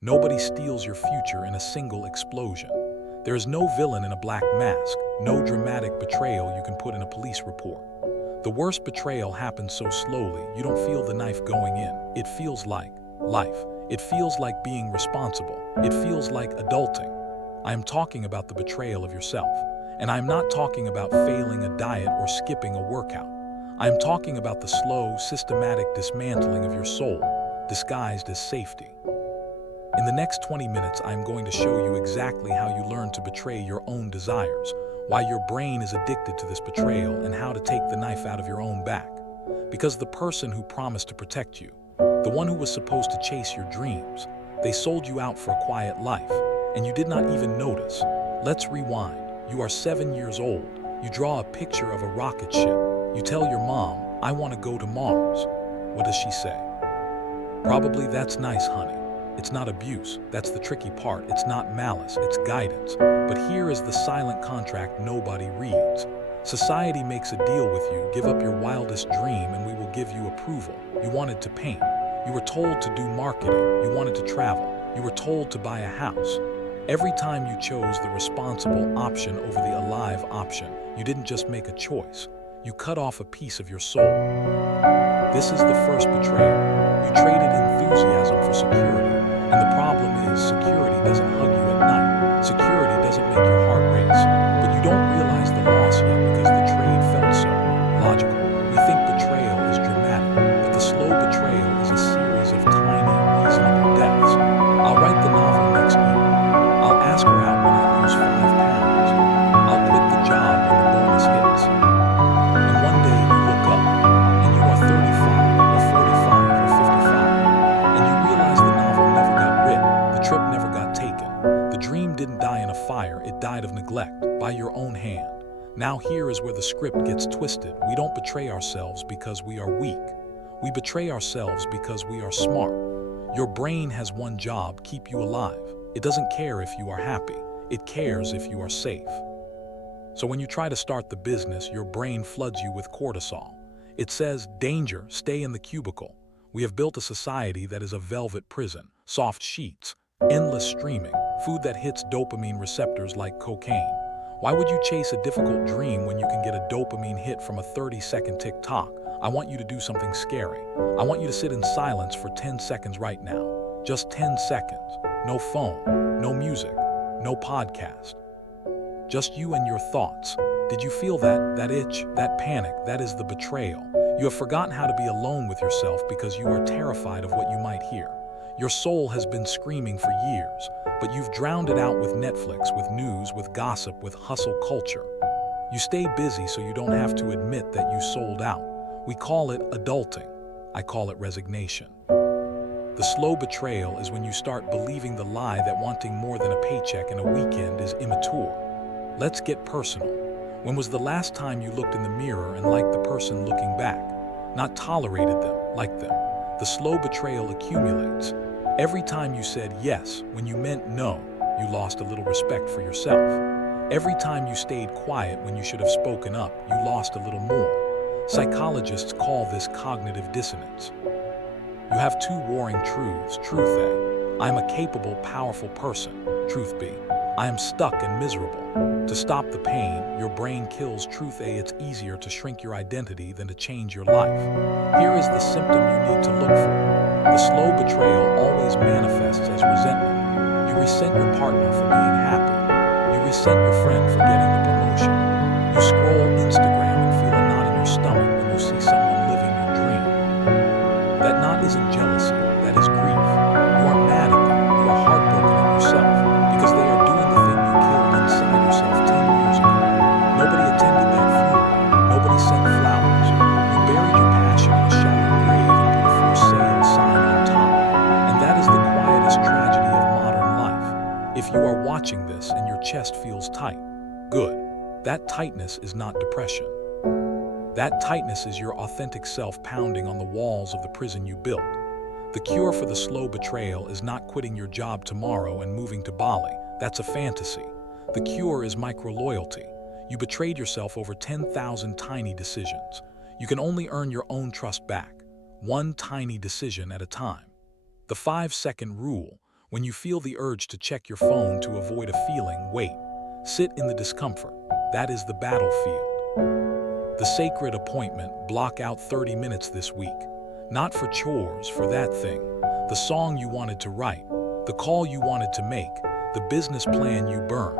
Nobody steals your future in a single explosion. There is no villain in a black mask, no dramatic betrayal you can put in a police report. The worst betrayal happens so slowly you don't feel the knife going in. It feels like life. It feels like being responsible. It feels like adulting. I am talking about the betrayal of yourself. And I am not talking about failing a diet or skipping a workout. I am talking about the slow, systematic dismantling of your soul, disguised as safety. In the next 20 minutes, I am going to show you exactly how you learn to betray your own desires, why your brain is addicted to this betrayal, and how to take the knife out of your own back. Because the person who promised to protect you, the one who was supposed to chase your dreams, they sold you out for a quiet life, and you did not even notice. Let's rewind. You are 7 years old. You draw a picture of a rocket ship. You tell your mom, "I want to go to Mars." What does she say? Probably, "That's nice, honey." It's not abuse. That's the tricky part. It's not malice. It's guidance. But here is the silent contract nobody reads. Society makes a deal with you. Give up your wildest dream and we will give you approval. You wanted to paint. You were told to do marketing. You wanted to travel. You were told to buy a house. Every time you chose the responsible option over the alive option, you didn't just make a choice. You cut off a piece of your soul. This is the first betrayal. You traded enthusiasm for security. And the problem is, security doesn't hug you at night. Security doesn't make your heart race. But you don't realize the loss yet because the trade felt so logical. We think betrayal is dramatic, but the slow betrayal is a series of tiny, reasonable deaths. I'll write the novel next year. I'll ask her out when I lose 5 pounds. I'll quit the job when the bonus hits. And one day you look up, and you are 35 or 45 or 55, and you realize the novel never got written, the trip never got taken. The dream didn't die in a fire, it died of neglect, by your own hand. Now here is where the script gets twisted. We don't betray ourselves because we are weak. We betray ourselves because we are smart. Your brain has one job: keep you alive. It doesn't care if you are happy. It cares if you are safe. So when you try to start the business, your brain floods you with cortisol. It says, "Danger, stay in the cubicle." We have built a society that is a velvet prison, soft sheets, endless streaming, food that hits dopamine receptors like cocaine. Why would you chase a difficult dream when you can get a dopamine hit from a 30-second TikTok? I want you to do something scary. I want you to sit in silence for 10 seconds right now. Just 10 seconds. No phone, no music, no podcast. Just you and your thoughts. Did you feel that itch, that panic? That is the betrayal. You have forgotten how to be alone with yourself because you are terrified of what you might hear. Your soul has been screaming for years, but you've drowned it out with Netflix, with news, with gossip, with hustle culture. You stay busy so you don't have to admit that you sold out. We call it adulting. I call it resignation. The slow betrayal is when you start believing the lie that wanting more than a paycheck and a weekend is immature. Let's get personal. When was the last time you looked in the mirror and liked the person looking back? Not tolerated them, liked them. The slow betrayal accumulates. Every time you said yes when you meant no, you lost a little respect for yourself. Every time you stayed quiet when you should have spoken up, you lost a little more. Psychologists call this cognitive dissonance. You have two warring truths. Truth A, I am a capable, powerful person. Truth B, I am stuck and miserable. To stop the pain, your brain kills truth A. It's easier to shrink your identity than to change your life. Here is the symptom you need to look for. The slow betrayal always manifests as resentment. You resent your partner for being happy. You resent your friend for getting the promotion. You scroll Instagram and feel a knot in your stomach when you see someone living your dream. That knot isn't jealousy, that is grief. You are mad at them, you are heartbroken at yourself, because they are doing the thing you killed inside yourself 10 years ago. Nobody attended that funeral, nobody sent flowers. You buried your passion in a shallow grave and put a for sale sign on top. And that is the quietest tragedy of modern life. If you are watching this and your chest feels tight, good. That tightness is not depression. That tightness is your authentic self pounding on the walls of the prison you built. The cure for the slow betrayal is not quitting your job tomorrow and moving to Bali. That's a fantasy. The cure is micro-loyalty. You betrayed yourself over 10,000 tiny decisions. You can only earn your own trust back, one tiny decision at a time. The 5-second rule. When you feel the urge to check your phone to avoid a feeling, wait. Sit in the discomfort. That is the battlefield. The sacred appointment, block out 30 minutes this week. Not for chores, for that thing. The song you wanted to write, the call you wanted to make, the business plan you burned.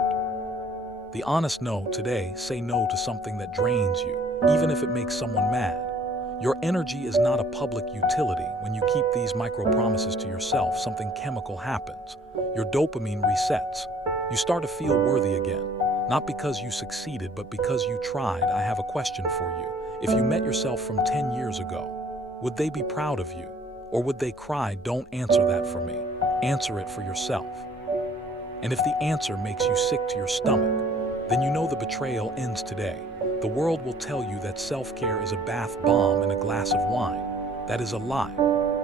The honest no today, say no to something that drains you, even if it makes someone mad. Your energy is not a public utility. When you keep these micro-promises to yourself, something chemical happens. Your dopamine resets. You start to feel worthy again. Not because you succeeded, but because you tried. I have a question for you. If you met yourself from 10 years ago, would they be proud of you? Or would they cry, don't answer that for me. Answer it for yourself. And if the answer makes you sick to your stomach, then you know the betrayal ends today. The world will tell you that self-care is a bath bomb and a glass of wine. That is a lie.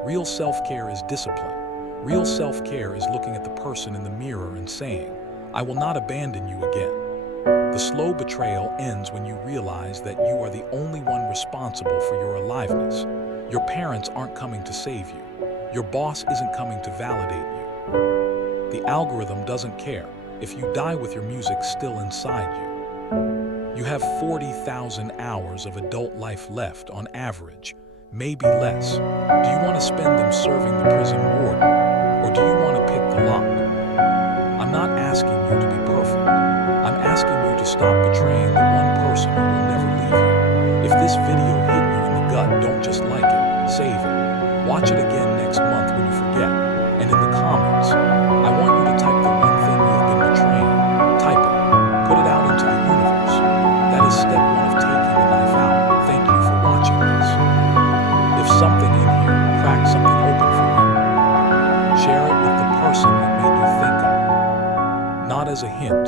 Real self-care is discipline. Real self-care is looking at the person in the mirror and saying, I will not abandon you again. The slow betrayal ends when you realize that you are the only one responsible for your aliveness. Your parents aren't coming to save you. Your boss isn't coming to validate you. The algorithm doesn't care if you die with your music still inside you. You have 40,000 hours of adult life left on average, maybe less. Do you want to spend them serving the prison warden, or do you want to pick the lock? I'm not asking you to be perfect. I'm asking you to stop betraying the one person who will never leave you. If this video hit you in the gut, don't just like it, save it. Watch it again next month when you forget. And in the comments, I want you to type the one thing you have been betraying. Type it. Put it out into the universe. That is step one of taking the knife out. Thank you for watching this. If something in here cracked something open for you, share it with the person that made you think of. Not as a hint,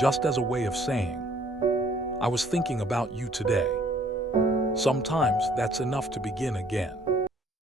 just as a way of saying, I was thinking about you today. Sometimes that's enough to begin again.